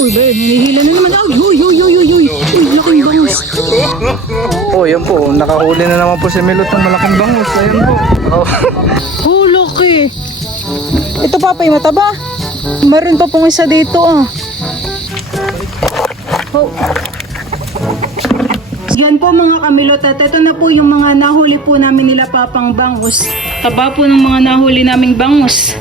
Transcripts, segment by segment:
Uy, ba, hinihila na naman. Ay, uy, uy, uy, uy, uy. Uy, laking bangus. Oh, yan po. Nakahuli na naman po si Milot ng malaking bangus. Ayan po. Oh. Oh, laki. Ito pa pa yung mataba. Meron pa pong isa dito ah. Oh. Yan po mga kamilot at ito na po yung mga nahuli po namin nila papang bangus. Taba po ng mga nahuli naming bangus.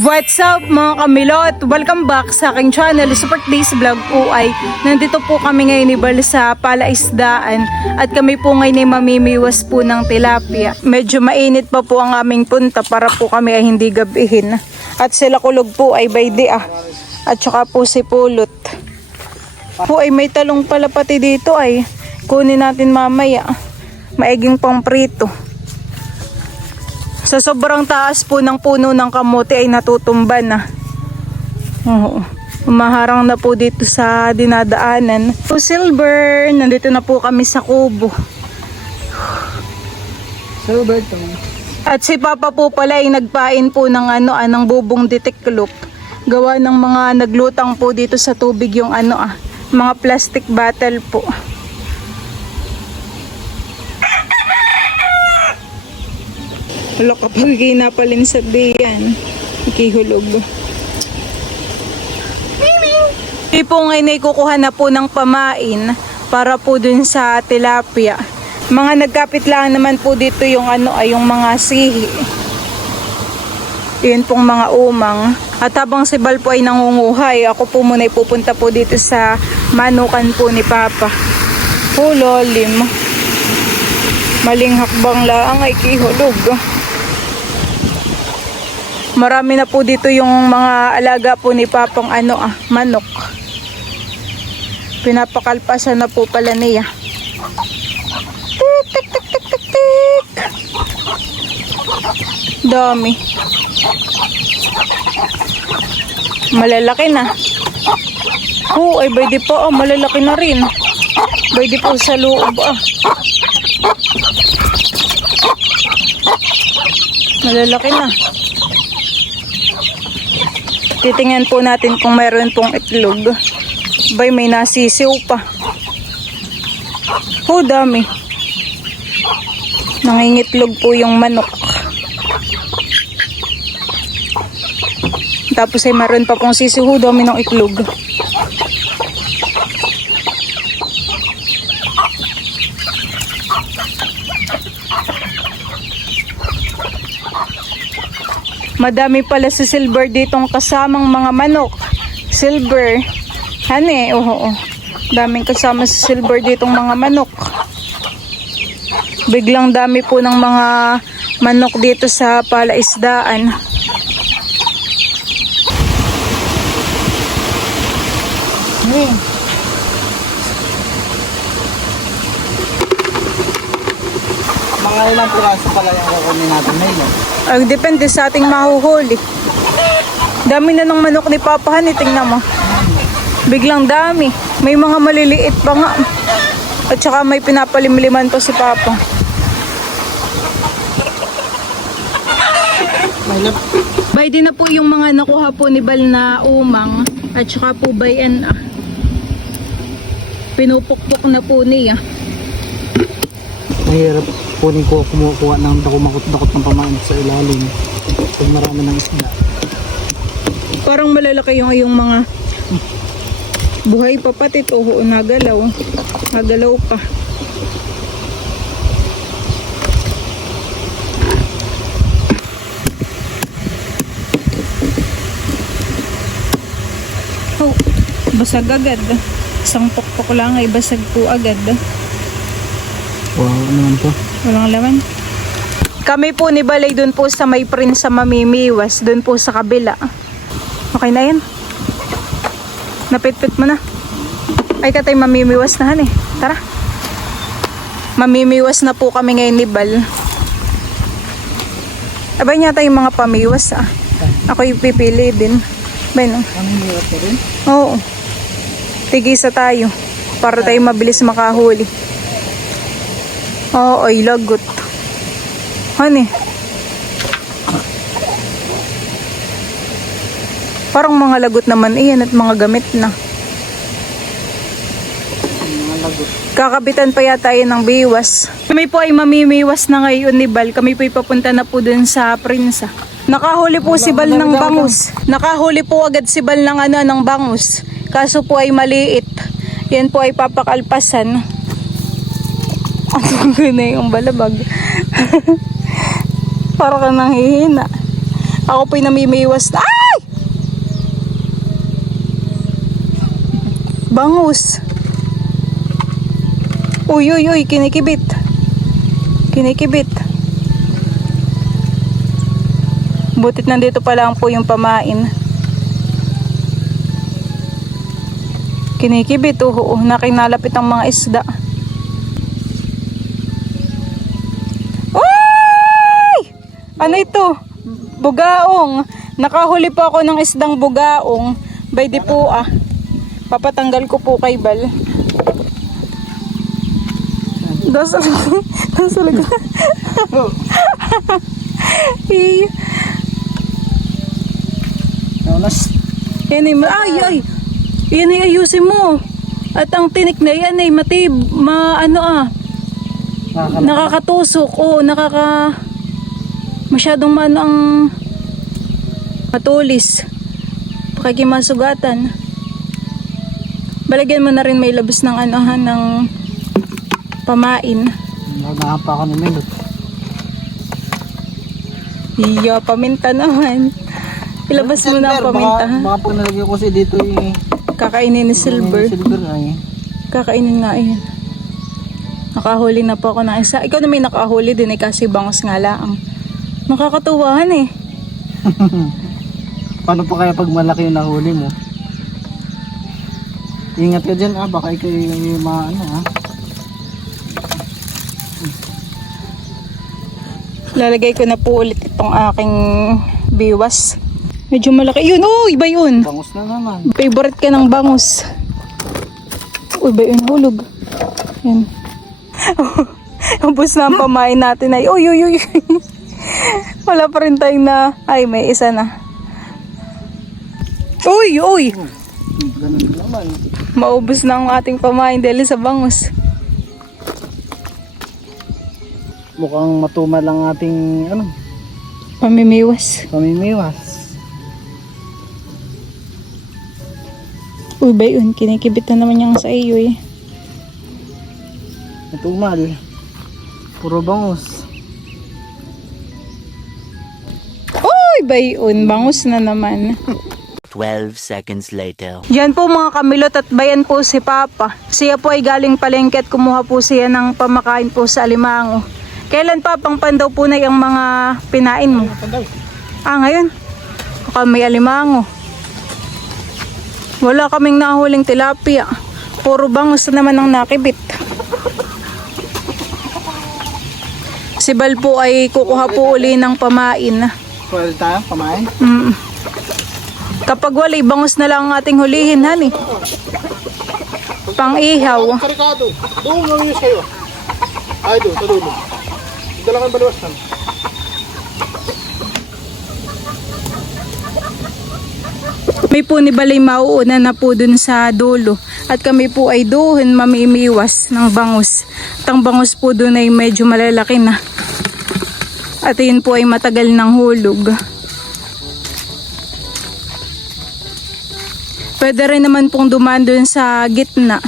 What's up mga kamilot? Welcome back sa aking channel. Support Days Vlog po ay nandito po kami ngayon ibal sa palaisdaan at kami po ngayon ay mamimiwas po ng tilapia. Medyo mainit pa po ang aming punta para po kami ay hindi gabihin. At sila kulog po ay baydi at saka po si pulot. Po ay may talong pala pati dito ay kunin natin mamaya. Maiging pang prito. Sa sobrang taas po ng puno ng kamote ay natutumba na. Oo. Umaharang na po dito sa dinadaanan. So silver, nandito na po kami sa kubo. Silver to. At si Papa po pala ay nagpain po ng anong bubong ditiklop. Gawa ng mga naglutang po dito sa tubig yung mga plastic bottle po. Wala kapag ginapalin sa diyan. Ikihulog. Hindi po ngayon ay kukuha na po ng pamain para po dun sa tilapia. Mga nagkapit lang naman po dito yung yung mga sihi. Yun pong mga umang. At habang si Bal po ay nangunguhay, ako po muna ay pupunta po dito sa manukan po ni Papa. Lolim. Maling hakbang lang ay kihulog. Marami na po dito yung mga alaga po ni Papang manok. Pinapakalpasan na po pala niya. Tik, tik, tik, tik, tik, tik. Dami. Malalaki na. Ay pwede po. Malalaki na rin. Pwede po sa loob Malalaki na. Titingnan po natin kung mayroon pong itlog. Bay, may nasisiw pa. Dami. Nangingitlog po yung manok. Tapos ay mayroon pa pong sisiw. Dami ng itlog. Madami pala si Silver ditong kasamang mga manok. Silver. Daming kasama si Silver ditong mga manok. Biglang dami po ng mga manok dito sa palaisdaan. Mga ilang piraso pala yung kukunin natin ngayon. Depende sa ating mahuhuli. Dami na ng manok ni Papa tingnan mo. Biglang dami. May mga maliliit pa nga. At saka may pinapalimliman pa si Papa. Bay din na po yung mga nakuha po ni Bal na umang. At saka po bayan pinupukpok na po niya. Mahirap kunin ko kumukuha ng dakumakot-dakot ng pamain sa ilalim. Pag marami ng isda. Parang malalaki yung mga buhay pa pati ito. Nagalaw. Nagalaw pa. Basag agad. Isang pokpok lang ay basag po agad. Wow, ano naman to? Walang laman. Kami po ni Balay dun po sa may Prince sa mamimiwas. Dun po sa kabila. Okay na yan. Napitpit mo na. Ay katay mamimiwas na Tara. Mamimiwas na po kami ngayon ni Bal. Abay niya tayo mga pamiwas Ako yung pipili din. Abay no? Mamimiwas na rin? Oo. Tigisa tayo. Para tayo mabilis makahuli. Ay lagot. Parang mga lagot naman iyan at mga gamit na. Mga lagot. Kakabitan pa yata yun ng biwas. Kami po ay mamimiwas na ngayon ni Bal. Kami po ay papunta na po dun sa Prinsa. Nakahuli po si Bal ng bangus. Nakahuli po agad si Bal ng ng bangus. Kaso po ay maliit. Yan po ay papakalpasan. Ano na yung balabag. Para ka nang hihina. Ako po'y namimiwas. Ay! Bangus. Uy, uy, uy, kinikibit. Kinikibit. Butit nandito pa lang po yung pamain. Kinikibit, nakinalapit ang mga isda. Ano ito? Bugaong. Nakahuli po ako ng isdang bugaong. By di po papatanggal ko po kay Bal. Dasal ko. Naunas. Yan ay. Yan ay ayusin mo. At ang tinik na yan ay nakakatusok. Masyadong ang matulis. Pakikimasugatan. Balagyan mo na rin may labas ng ng pamain. Nagahapa ako ng milot. Iya, paminta naman. Ilabas mo na ang paminta. Baka pag nalagay ko kasi dito kakainin ni Silver. Silver ay. Kakainin nga yan. Nakahuli na po ako ng isa. Ikaw na may nakahuli din kasi bangus nga lang. Nakakatuwahan eh. Paano pa kaya pag malaki yung nahuli mo? Ingat ka dyan baka ikaw yung Lalagay ko na po ulit itong aking biwas. Medyo malaki. Yun, iba yun. Bangus na naman. Favorite ka ng bangus. Iba yun, hulog. Yan. Ubus na ang pamain natin ay. Uy. Wala pa rin tayong may isa na. Uy. Ganun naman. Maubos na ang ating pamain dahil sa bangus. Mukhang matumal lang ating Pamimiwas. pamimiwas. Uy, ba yun? Kinikibit na naman yung sa iyo eh. Matumal. Puro bangus. Uy, ba yun? Bangus na naman. 12 seconds later. Diyan po mga kamilot at bayan po si Papa. Siya po ay galing palengke at kumuha po siya ng pamakain po sa alimango. Kailan pa pang pandaw po na yung mga pinain mo? Ngayon. Baka may alimango. Wala kaming nahuling tilapia. Puro bangus naman ang nakibit. Si Bal po ay kukuha po uli ng pamain. Pwede tayo pamain? Kapag wala, bangus na lang ang ating hulihin, hani. Pang-ihaw. Karikado. Doon mamiyos kayo. Ay doon, sa dulo. Dalangan baliwas na. May po ni Balay mauuna na po dun sa dulo. At kami po ay doon mamimiwas ng bangus. At ang bangus po dun ay medyo malalaki na. At yun po ay matagal ng hulog. Pwede rin naman pong dumaan dun sa gitna.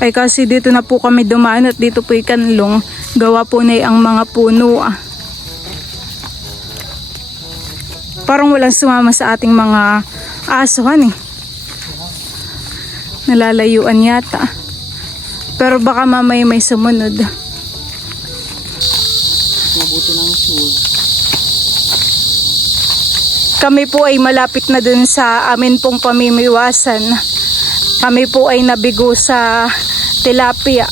Ay kasi dito na po kami dumaan at dito po ikanlong. Gawa po na ang mga puno. Parang walang sumama sa ating mga asuhan eh. Nalalayuan yata. Pero baka mamaya may sumunod. Mabuti ng sul. Kami po ay malapit na dun sa amin pong pamimiwasan. Kami po ay nabigo sa tilapia.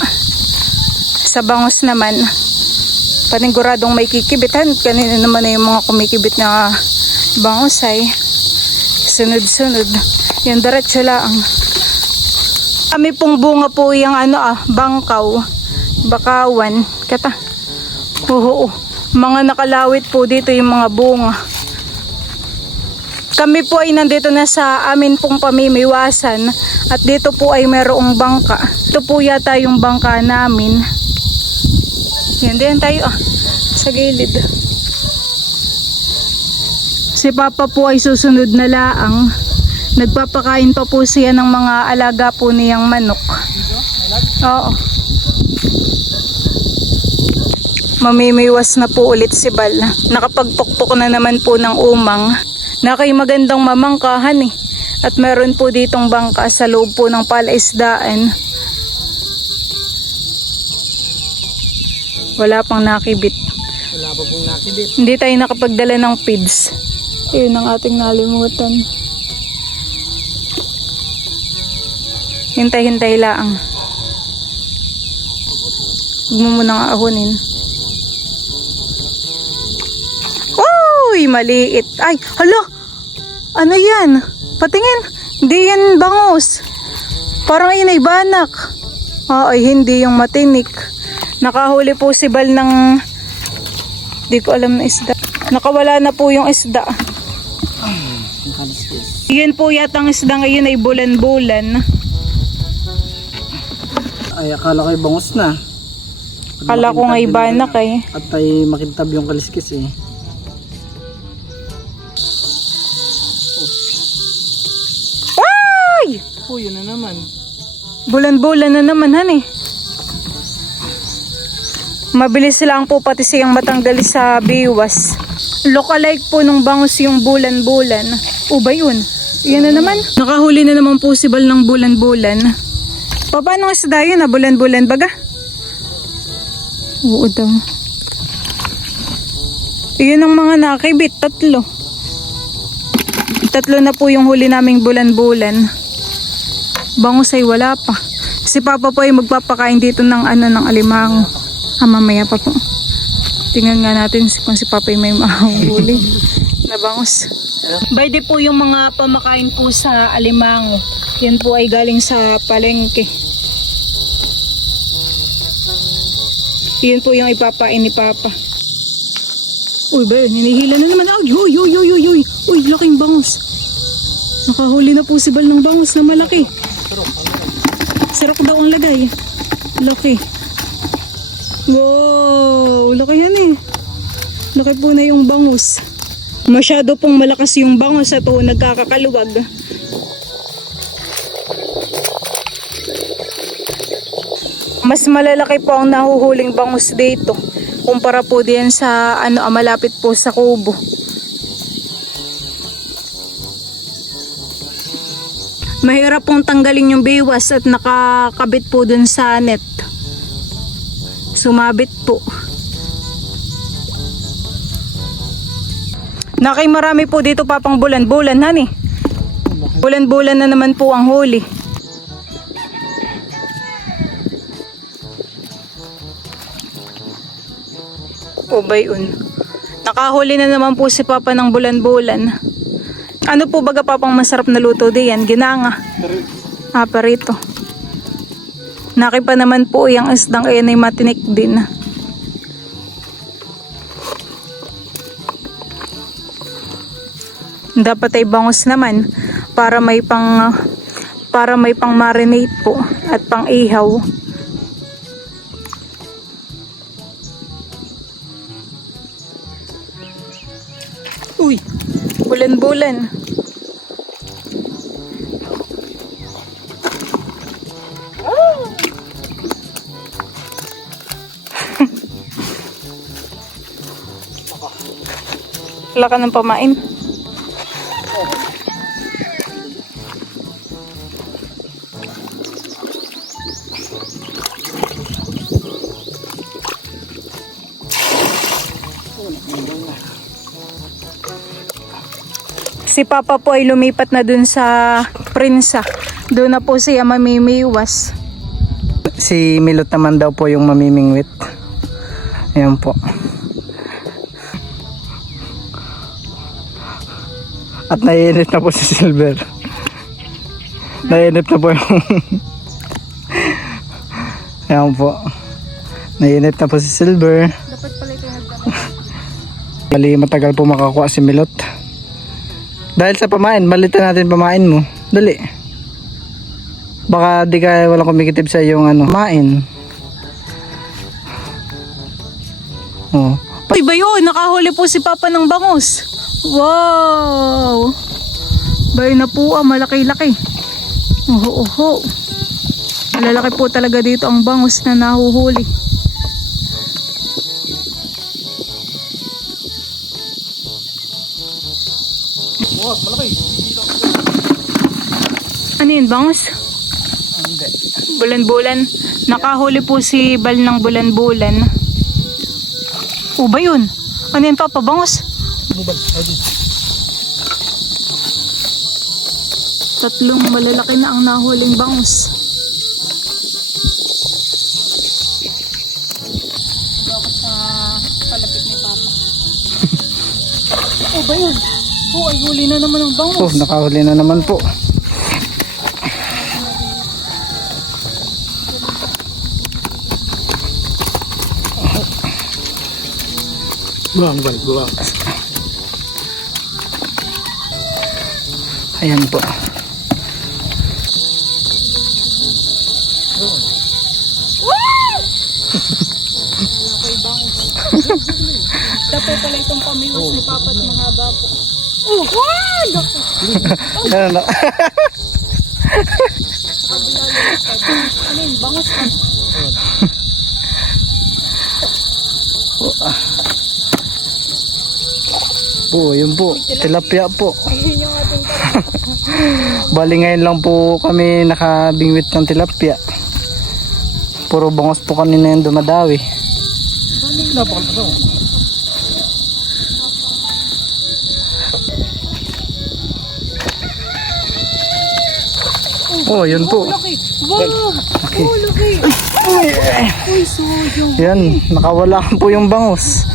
Sa bangus naman, paniguradong may kikibitan. Kanina naman ay yung mga kumikibit na bangus ay sunod-sunod. Yung diretso lang. Kami pong bunga po yung bangkaw, bakawan, kata. Oo, mga nakalawit po dito yung mga bunga. Kami po ay nandito na sa amin pong pamimiwasan at dito po ay mayroong bangka. Ito po yata yung bangka namin. Yan din tayo sa gilid. Si Papa po ay susunod na laang. Nagpapakain pa po siya ng mga alaga po niyang manok. Oo. Mamimiwas na po ulit si Bal. Nakapagpukpok na naman po ng umang. Nakay magandang mamangkahan eh. At meron po ditong bangka sa loob po ng palaisdaan. Wala pang nakibit. Wala pa pong nakibit. Hindi tayo nakapagdala ng feeds. Ayun ang ating nalimutan. Hintay-hintay lang. Huwag mo munang aahunin. Uy, maliit. Ay, hala! Ano yan? Patingin. Hindi yan bangus. Parang yun ay banak. Ay, hindi yung matinik. Nakahuli po si Bal ng... Di ko alam na isda. Nakawala na po yung isda. Yun po yata ang isda ngayon ay bulan-bulan. Ay, akala ko'y bangus na. Akala ko nga banak eh. At ay makintab yung kaliskis eh. Ay! Oh, yun na naman. Bulan-bulan na naman, han eh. Mabilis lang po pati siyang matanggal sa biwas. Lookalike po nung bangus yung bulan-bulan. O ba yun? Yan na naman. Nakahuli na naman po si Bal ng bulan-bulan. Paano isda yun na bulan-bulan baga? Oo daw. Yun ang mga nakibit. 3. 3 na po yung huli naming bulan-bulan. Bangus ay wala pa. Si Papa po ay magpapakain dito ng ng alimango. Mamaya pa po. Tingnan nga natin kung si Papa ay may mahuli na bangus. Bayde po yung mga pamakain po sa alimango. Yan po ay galing sa palengke. Yan po yung ipapain ni Papa. Uy ba, hinihila na naman. Uy, uy, uy, uy, uy, uy. Uy, laking bangus. Nakahuli na po si Bal ng bangus na malaki. Sarap daw ang lagay. Laki. Wow, laki yan eh. Laki po na yung bangus. Masyado pong malakas yung bangus at nagkakakaluwag. Mas malalaki po ang nahuhuling bangus dito kumpara po diyan sa malapit po sa kubo. Mahirap pong tanggalin yung biwas at nakakabit po dun sa net. Sumabit po. Nakay marami po dito Papang bulan-bulan, hani. Bulan-bulan na naman po ang huli. O ba yun? Nakahuli na naman po si Papa ng bulan-bulan. Ano po baga Papang masarap na luto diyan? Ginanga. Parito. Nakipa naman po yung isdang ayan ay matinik din. Dapat ay bangus naman para may pang marinate po at pang ihaw. Uy, bulan-bulan. Wala ka ng pamain. Si Papa po ay lumipat na dun sa Prinsa. Doon na po siya mamimiwas. Si Milot naman daw po yung mamimingwit. Ayan po. At naiinit na po si Silver. Naiinit na po yung... Ayan po. Naiinit na po si Silver. Dapat pala ito nagdala. Bali matagal po makakuha si Milot. Dahil sa pamain, balitan natin pamain mo. Dali. Baka di ka walang kumikitib sa yung ano, pamain. Oh. Uy ba yun? Nakahuli po si Papa ng bangus. Wow! Bay na po malaki-laki. Oho. Malalaki po talaga dito ang bangus na nahuhuli. Wow, malaki. Ano yun, bangus? Hindi. Bulan-bulan. Nakahuli po si Bal ng bulan-bulan. O ba yun? Ano yun, Papa? Bangus? Bubal. Ayun. Tatlong malalaki na ang nahuling bangus. Ako sa palapit ni Papa. O ba yun? O ay huli na naman ang bangus. Oh, nakahuli na naman po. Buwang. Ayan po. Okay, bangus. Dapat pala itong pamiwas ni Papa at mahaba po. Oh, wow! Ano na? Ano yun, bangus ka? Po, yun po. Tilapia po. Yun yung ating Bali ngayon lang po kami nakabingwit ng tilapia. Puro bangos po kanina yung dumadawi. Oh, yun po. laki. Wow! Okay. Oh, laki. Uy, Uy, sayang. yan, nakawala po yung bangus.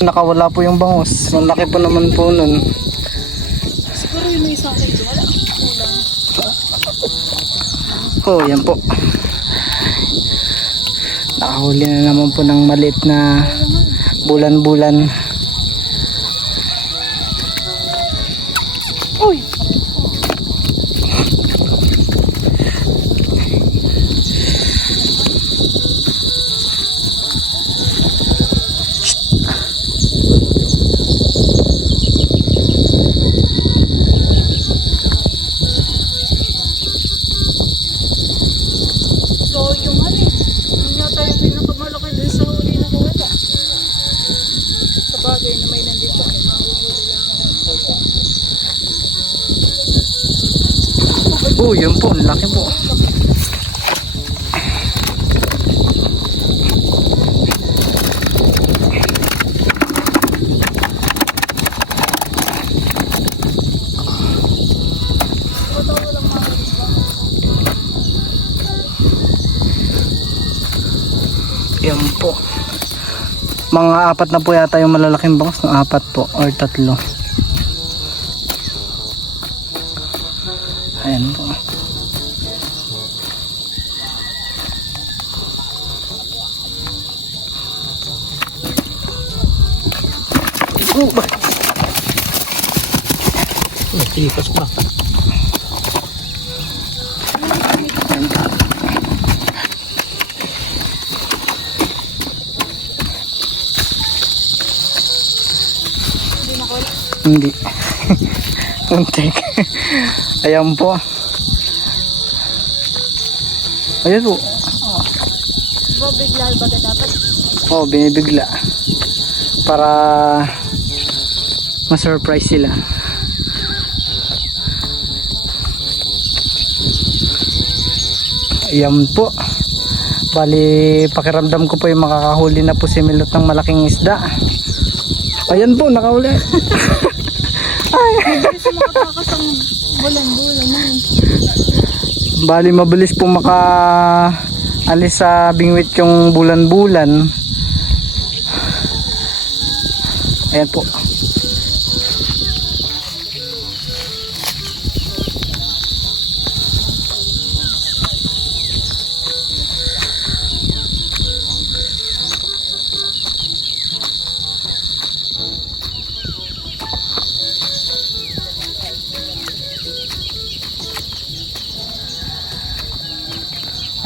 Nakawala po yung bangus. Ang laki po naman po nun. Siguro yun yung isang kilo. Wala. Kulang. Oh, yan po. Nakahuli na naman po ng maliit na bulan-bulan. Uy! So, yung ano eh. Yung yata yung pinakamalaki dun sa huli na nawala. Sa bagay na may nandito. Oh, yun po. Ang laki po. Yan po. Mga apat na po yata yung malalaking bangus. No? Apat po or tatlo. Ayan po. Oh, bakit? Tilipas pa. Hindi. Untik. Ayan po. Ayan po. Bigla ba ka dapat? Oh, binibigla. Para ma-surprise sila. Ayan po. Bali, pakiramdam ko po yung makakahuli na po si Milot ng malaking isda. Ayan po, nakahuli. Mabilis na makatakas ang bulan-bulan na yun. Bali, mabilis po alis sa bingwit yung bulan-bulan. Ayan po.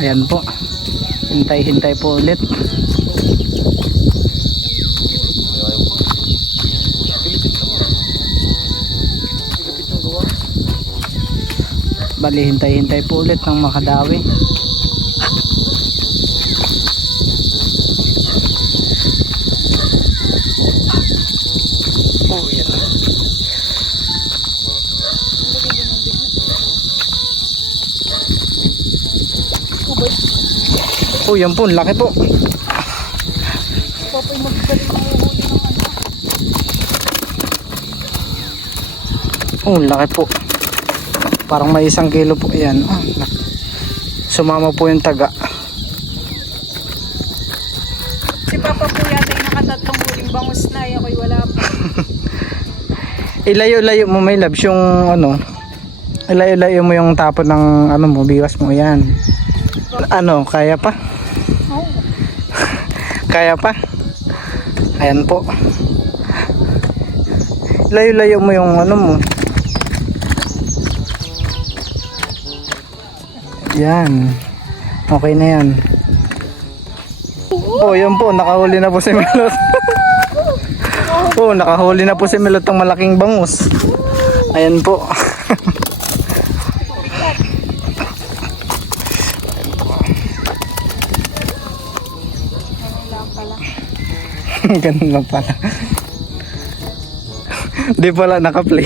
Ayan po. Hintay-hintay po ulit. Bali, hintay-hintay po ulit ng makadawi. Oh, yan. Oh, yan po, laki po. Papay magagaling mahuhuli ng ano. Oh, laki po. Parang may 1 kilo po. Ayan. Oh, sumama po yung taga. Si Papa po yata yung nakatatlong huling bangus na. Ako'y wala pa. Ilayo-layo mo, may labs, yung ano. Ilayo-layo mo yung tapon ng ano mo, biwas mo. Ayan. Ano, kaya pa? Oh. Kaya pa? Ayan po. Layo-layo mo yung ano mo. Yan. Okay na yan. Oh, yan po. Nakahuli na po si Milot. Oh, nakahuli na po si Milot ng malaking bangus. Ayan po. Ganun lang pala. Di pala naka-play.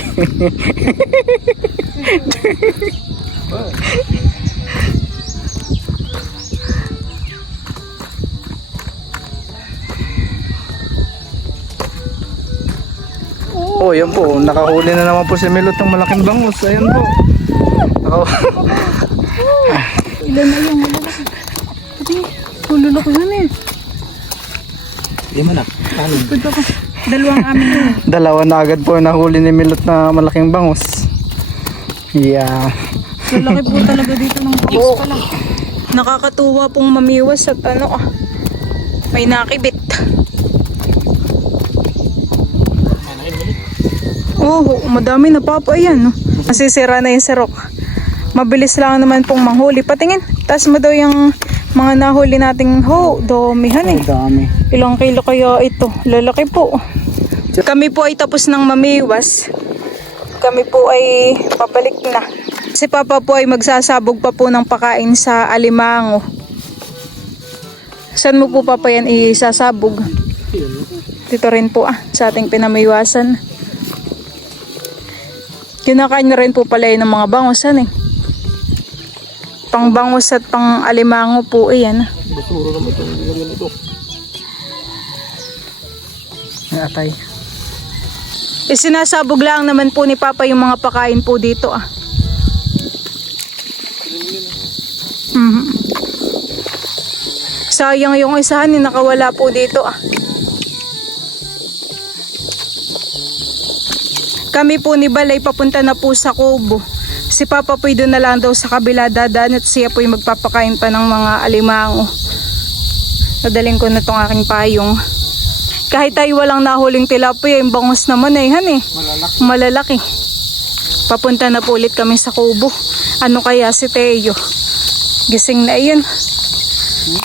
Oh, yan po. Nakahuli na naman po si Milot ng malaking bangus. Ayan po. Ilan na yung malalaki? Pati, hululok yun eh. Di man na. Punta ko. Dalawang amin yun. Dalawa na agad po nahuli ni Milot na malaking bangus. Yeah. Lalaki po talaga dito ng bangus pala. Nakakatuwa pong mamiwas at ano may nakibit. Oh, madami na papa yan. No? Masisira na yung sirok. Mabilis lang naman pong manghuli. Patingin, taas mo daw yung mga nahuli nating damihan eh. Dami. Ilang kilo kaya ito? Lalaki po. Kami po ay tapos ng mamiwas. Kami po ay pabalik na. Si Papa po ay magsasabog pa po ng pakain sa alimango. Saan mo po Papa yan isasabog? Dito rin po sa ating pinamiwasan. Kinakain na rin po pala yun ng mga bangusan eh. Pang bangus at pang alimango po yan. Basuro naman itong nilagyan ito. Ay, atay. Isinasabog lang naman po ni Papa yung mga pakain po dito Sayang yung isahan nakawala po dito Kami po ni Balay papunta na po sa Kubo. Si Papa po doon na lang daw sa kabila dadaan at siya po yung magpapakain pa ng mga alimango. Nadaling ko na tong aking payong. Kahit tayo walang nahuling tilapia, yung bangus naman malalaki. Papunta na po ulit kami sa Kubo. Ano kaya si Teo? Gising na iyon.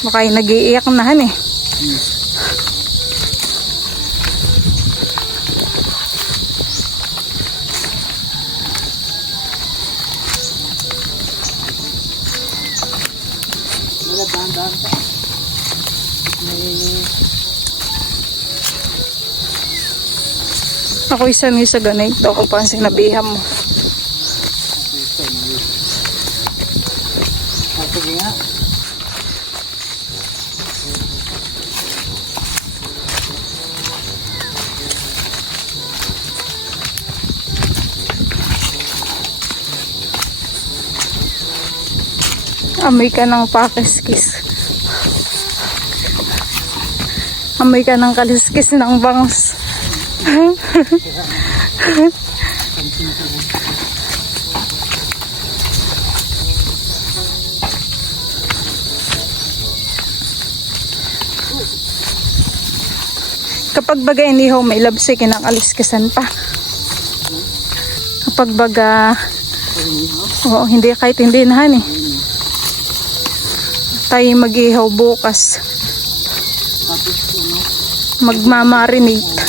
Baka yung nag-iiyak na Ako isa sa ganito ako pa ang sinabiham mo. Sige nga. Amoy ka ng pakiskis. Amoy ka ng kaliskis ng bangus. Kapag baga inihaw may labsi, kinakaliskisan pa. Kapag baga hindi kahit hindi nahan Tayo mag-ihaw bukas. Magmamarinate.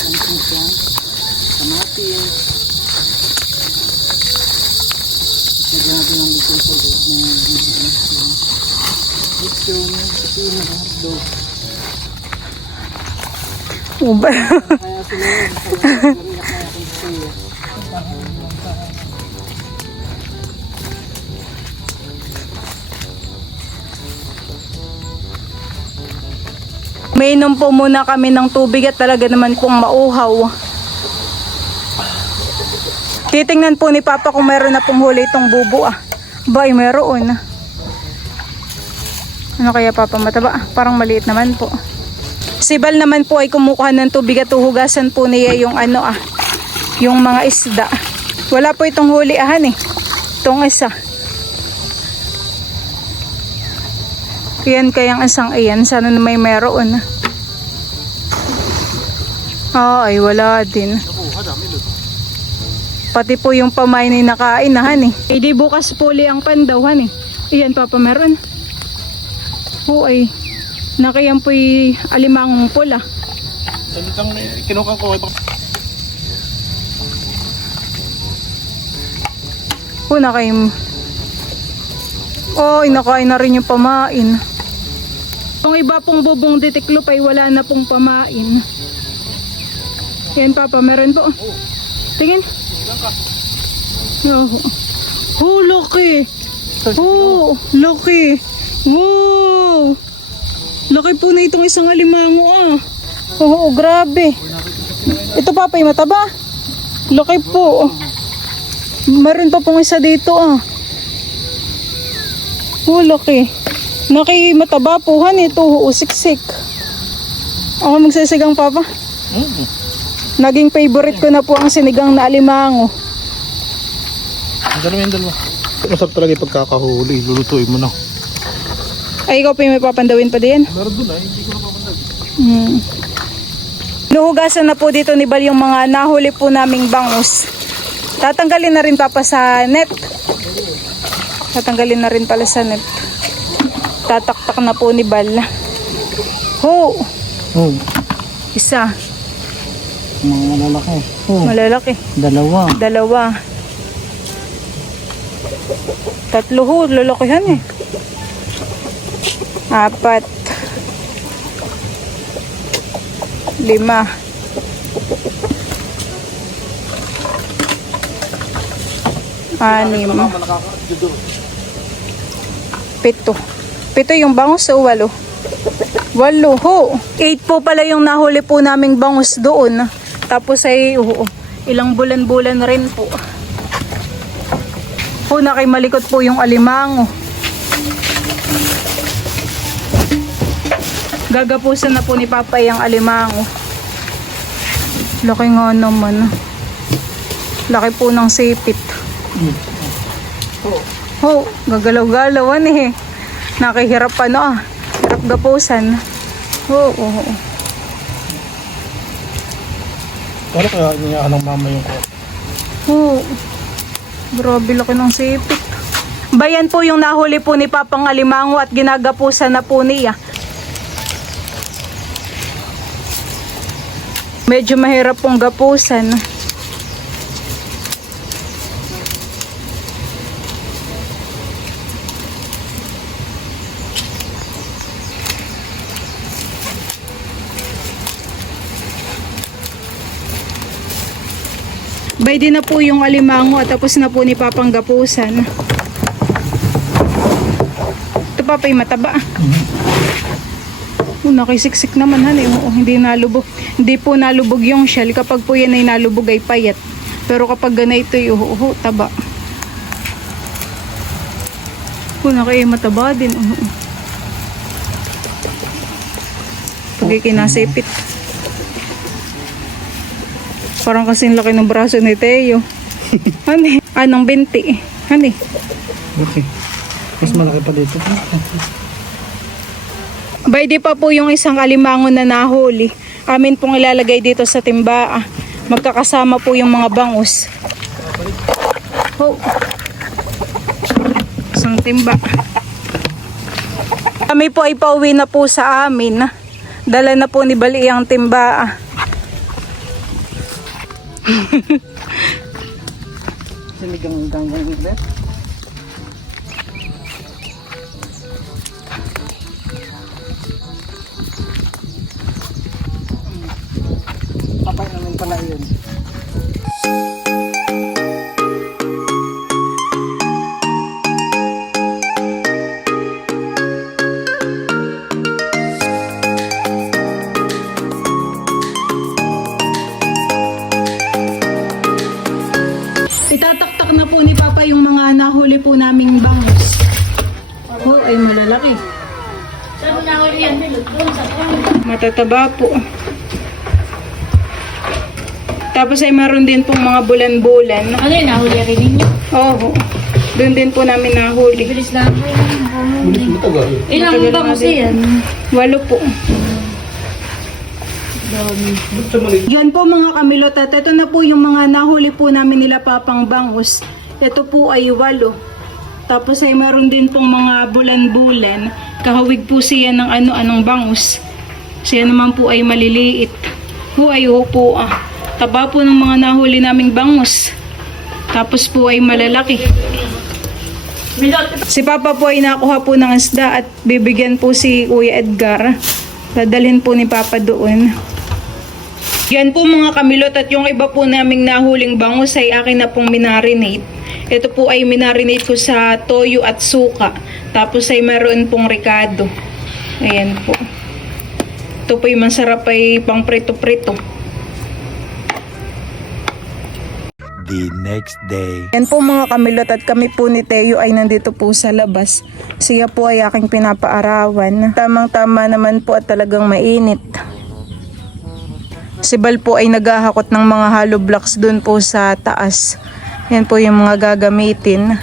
Uba. Mainom po muna kami ng tubig at talaga naman pong mauhaw. Titingnan po ni Papa kung meron na pong huli itong bubo ah. Bay, meron. Ano kaya Papa, mataba? Parang maliit naman po. Si Bal naman po ay kumukuha ng tubig at uhugasan po niya yung yung mga isda. Wala po itong huliahan eh. Itong isa. Yan kayang isang iyan. Sana na may meron. Ay wala din. Pati po yung pamay na nakainahan eh. Eh di bukas puli ang pandawan eh. Iyan Papa meron. Oo ay. Nakayang po'y alimangong pula. Salitang kinukang ko. Una kayong... Oy, nakain na rin yung pamain. Kung iba pong bubong ditiklop ay wala na pong pamain. Yan Papa, meron po. Tingin. Oh, laki. Oh, laki. Wow. Laki po na itong isang alimango ah. Oo, grabe. Ito Papa, ay mataba. Laki po. Meron pa pong isa dito ah. Oh, laki. Naki mataba po han ito. Siksik. Ako magsisigang Papa. Naging favorite ko na po ang sinigang na alimango. Ang dalawa. Masarap talaga yung pagkakahuli. Lulutuin mo na. Ay, ikaw pa yung may papandawin pa din? Meron doon hindi ko na papandawin. Nuhugasan na po dito ni Bal yung mga nahuli po naming bangus. Tatanggalin na rin Papa sa net. Tatanggalin na rin pala sa net. Tataktak na po ni Bal. Ho! Oh, Isa. mga malalaki. Oh, Malalaki. dalawa. Tatlo ho. Lalakihan eh. 4. 5. 6. 7. 7 yung bangus o 8? 8 ho. 8 po pala yung nahuli po naming bangus doon. Tapos ay ilang bulan-bulan rin po. Nakimalikot po yung alimango. Gagapusan na po ni Papa yung alimango. Laki nga naman. Laki po ng sipit. Gagalaw-galawan eh. Nakihirap pa no ah. Hirap gapusan. Para kaya niya ng mama yung ko. Grabe laki ng sipit. Bayan po yung nahuli po ni Papang alimango at ginagapusan na po niya. Medyo mahirap pong gapusan. Bay din na po yung alimango at tapos na po ni Papang gapusan. Ito Papa yung mataba. Nakisiksik naman han eh. Hindi nalubog. Hindi po nalubog yung shell. Kapag po yan ay nalubog ay payat. Pero kapag ganito yung taba. Nakay mataba din. Pag ikinasipit. Parang kasing laki ng braso ni Teo. Hani? Anong binti? Hani? Okay. Mas malaki pa dito. Bay di pa po yung isang alimango na nahuli. Amin pong ilalagay dito sa timba. Magkakasama po yung mga bangus. Isang timba. Kami po ay pauwi na po sa amin. Dala na po ni Bali ang timba. Siligang ganggang ulit. Papay namin pala yun. Itataktak na po ni Papa yung mga nahuli po naming bangus. Oh, ay malalaki. Matataba po. Tapos ay meron din pong mga bulan-bulan. Ano yun, nahuli rin ninyo? Oo. Doon din po namin nahuli. Bilis lang po. Ilang Matagal bangus nga din. yan? 8 po. Yan po mga kamilot at ito na po yung mga nahuli po namin nila Papang bangus. Ito po ay 8. Tapos ay meron din pong mga bulan-bulan. Kahawig po siya ng ano-anong bangus. Siya naman po ay maliliit. Ay po taba po ng mga nahuli naming bangus. Tapos po ay malalaki. Si Papa po ay nakuha po ng isda at bibigyan po si Kuya Edgar. Dadalhin po ni Papa doon. Yan po mga kamilot at yung iba po naming nahuling bangus ay akin na pong minarinate. Ito po ay minarinate ko sa toyo at suka. Tapos ay meron pong ricado. Ayan po. Ito po yung masarap ay pang prito-prito. The next day. Yan po mga kamilot at kami po ni Teo ay nandito po sa labas. Siya po ay aking pinapaarawan. Tamang-tama naman po at talagang mainit. Si Bal po ay naghahakot ng mga hollow blocks dun po sa taas. Yan po yung mga gagamitin.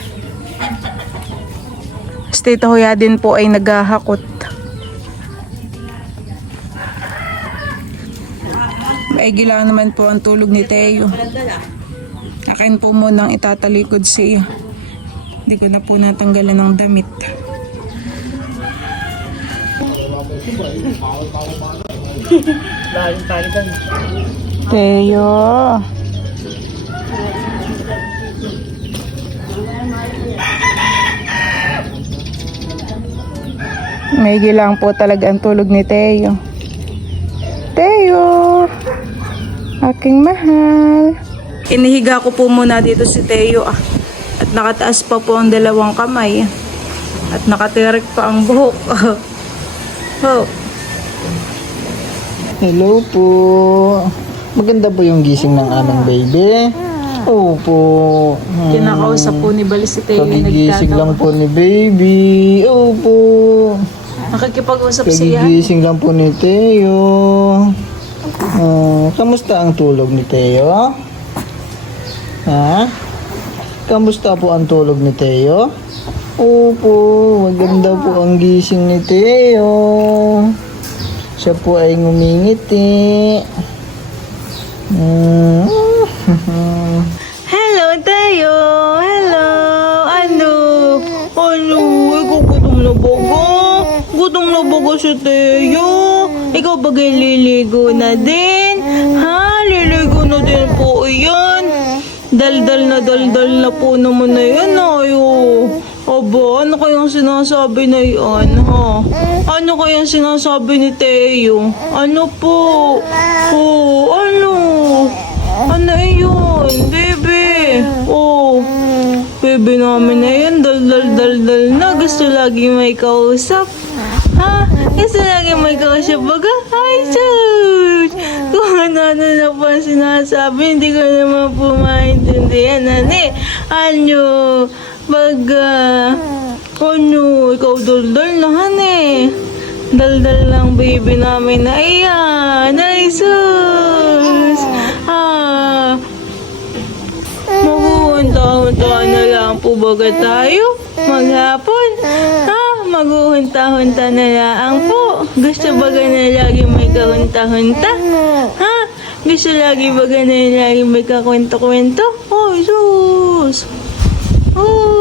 Si Tito Hoya din po ay naghahakot. Maigi lang naman po ang tulog ni Teo. Akin po munang itatalikod siya. Hindi ko na po natanggalan ng damit. Teo. May gilang po talaga ang tulog ni Teo. Teo. Aking mahal. Inihiga ko po muna dito si Teo at nakataas pa po ang 2 kamay at nakatirik pa ang buhok. Oh. Hello po. Maganda po yung gising ng aming baby. Opo. Kinakausap po ni Bal si Teo. Kagigising lang po ni baby. Opo. Nakikipag-usap siya. Kagigising lang po ni Teo. Kamusta ang tulog ni Teo? Ha? Kamusta po ang tulog ni Teo? Opo, maganda po ang gising ni Teo. Siya po ay ngumingiti. Hello, Teo! Hello! Ano? Ikaw gutom na baga? Gutom na baga si Teo? Ikaw ba liligo na din? Ha? Liligo na din po yan? Daldal na po naman na yan, ayo. Aba, ano kayang sinasabi na yan, ha? Ano kayang sinasabi ni Teo? Ano po? Oh, ano? Ano yun? Bebe? Oh, bebe namin na yan, dal na. Gusto lagi may kausap. Ha? Gusto lagi may kausap baga? Ay, sus! Kung ano na po ang sinasabi, hindi ko naman po maintindihan. Ano? Baga? Ano? Ikaw daldal na, hane? Daldal lang baby namin na ayan. Ay, sus! Maghunta-hunta na lang po baga tayo? Maghapon? Ha? Maghunta-hunta na lang po. Gusto baga na lagi may kahunta-hunta? Ha? Gusto lagi baga na lagi may kakwento-kwento? Oh, sus! Oh!